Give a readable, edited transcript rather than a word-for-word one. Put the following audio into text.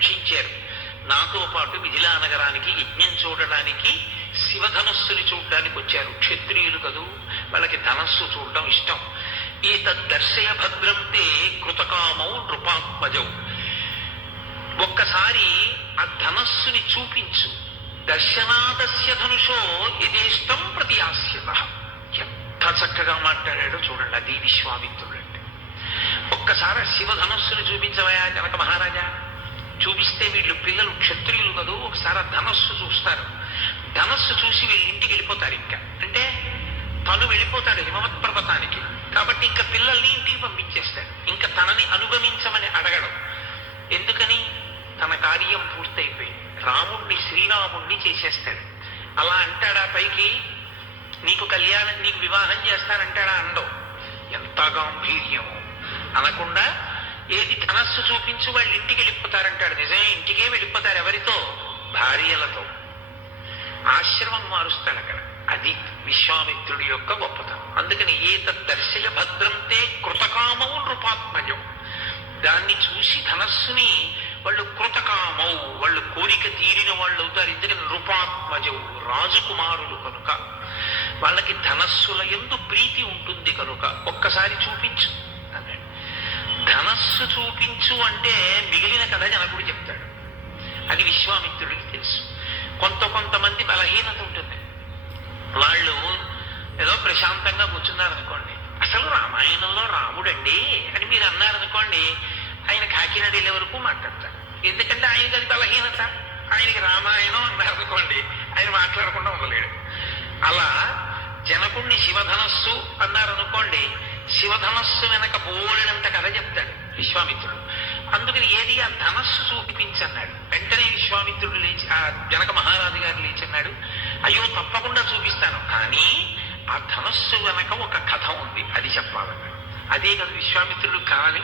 రక్షించారు. నాతో పాటు మిథిలా నగరానికి యజ్ఞం చూడడానికి శివధనస్సుని చూడడానికి వచ్చారు. క్షత్రియులు కదూ, వాళ్ళకి ధనస్సు చూడడం ఇష్టం. ఏతద్దర్శయ భద్రం తే కృతకామౌ నృపాత్మజౌ. ఒక్కసారి ఆ ధనస్సుని చూపించు. దర్శనాదస్య ధనుషో యథేష్టం ప్రతియాస్యత. ఎంత చక్కగా మాట్లాడాడో చూడండి. అది విశ్వామిత్రుడు అంటే. ఒక్కసారి శివధనస్సుని చూపించవయా జనక మహారాజా. చూపిస్తే వీళ్ళు పిల్లలు క్షత్రియులు కదూ, ఒకసారి ఆ ధనస్సు చూస్తారు. ధనస్సు చూసి వీళ్ళు ఇంటికి వెళ్ళిపోతారు. ఇంకా అంటే తను వెళ్ళిపోతాడు హిమవత్ పర్వతానికి. కాబట్టి ఇంకా పిల్లల్ని ఇంటికి పంపించేస్తాడు. ఇంకా తనని అనుగమించమని అడగడం. ఎందుకని? తన కార్యం పూర్తయిపోయి రాముణ్ణి శ్రీరాముణ్ణి చేసేస్తాడు. అలా అంటాడా పైకి? నీకు కళ్యాణం, నీకు వివాహం చేస్తానంటాడా? అండవు. ఎంత గాంభీర్యం! అనకుండా ఏది ధనస్సు చూపించు, వాళ్ళు ఇంటికి వెళ్ళిపోతారంటాడు. నిజమే, ఇంటికే వెళ్ళిపోతారు. ఎవరితో? భార్యలతో. ఆశ్రమం మారుస్తాడు అక్కడ. అది విశ్వామిత్రుడి యొక్క గొప్పతనం. అందుకని ఏతద్దర్శయ భద్రంతే కృతకామౌ నృపాత్మజం. దాన్ని చూసి ధనస్సుని వాళ్ళు కృతకామౌ, వాళ్ళు కోరిక తీరిన వాళ్ళు అవుతారు. ఎందుకని? నృపాత్మజౌ, రాజకుమారులు కనుక వాళ్ళకి ధనస్సుల యందు ప్రీతి ఉంటుంది కనుక ఒక్కసారి చూపించు అన్నాడు. ధనస్సు చూపించు అంటే మిగిలిన కథ జనకుడు చెప్తాడు. అది విశ్వామిత్రుడికి తెలుసు. కొంతమంది బలహీనత ఉంటుంది. వాళ్ళు ఏదో ప్రశాంతంగా కూర్చున్నారనుకోండి, అసలు రామాయణంలో రాముడండి అని మీరు అన్నారనుకోండి, ఆయన కాకినాడ వెళ్ళే వరకు మాట్లాడతారు. ఎందుకంటే ఆయనకి అది బలహీనత. ఆయనకి రామాయణం అన్నారనుకోండి, ఆయన మాట్లాడకుండా ఉండలేడు. అలా జనకుణ్ణి శివధనస్సు అన్నారనుకోండి, శివధనస్సు వెనక బోలెడంత కథ చెప్తాడు విశ్వామిత్రుడు. అందుకని ఏది ఆ ధనస్సు చూపించన్నాడు. వెంటనే విశ్వామిత్రుడు లేచి, ఆ జనక మహారాజు గారు లేచన్నాడు, అయ్యో తప్పకుండా చూపిస్తాను, కానీ ఆ ధనస్సు వెనక ఒక కథ ఉంది, అది చెప్పాలన్నాడు. అదే కదా విశ్వామిత్రుడు కావాలి.